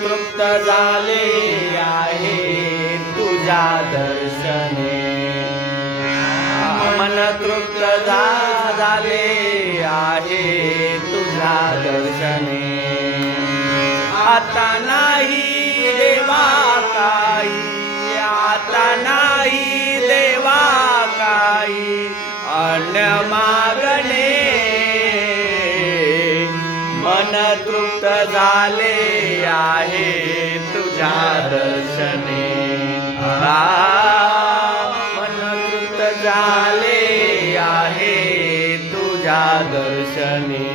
तृप्त झाले आहे तुझ्या दर्शने मन तृप्त झाले आहे तुझ्या दर्शने आता नाही देवा काही आता नाही देवा काही अन्य मागणे मन तृप्त झाले आहे तुझ्या दर्शने मन तृप्त झाले आहे तुझ्या दर्शने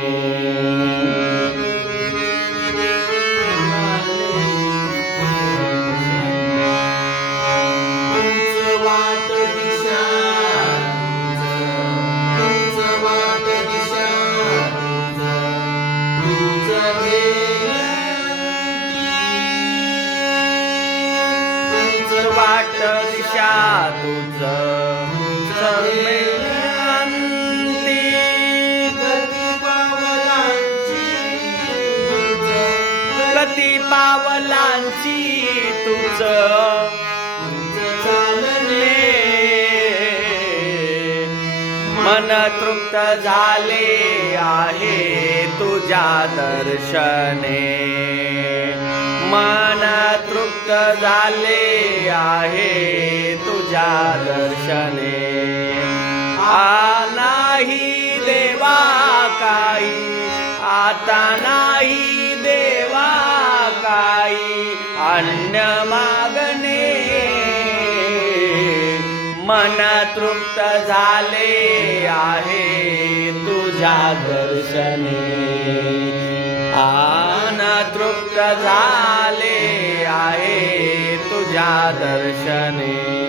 वाट दिशा तुझं गती पावलांची तुझं चालणे मन तृप्त झाले आहे तुझ्या दर्शने मन तृप्त झाले आहे तुझ्या दर्शने नाही देवा काही आता नाही देवा काही अन्य मागणे मन तृप्त झाले आहे तुझ्या दर्शने तृप्त झाले आहे तुझ्या दर्शने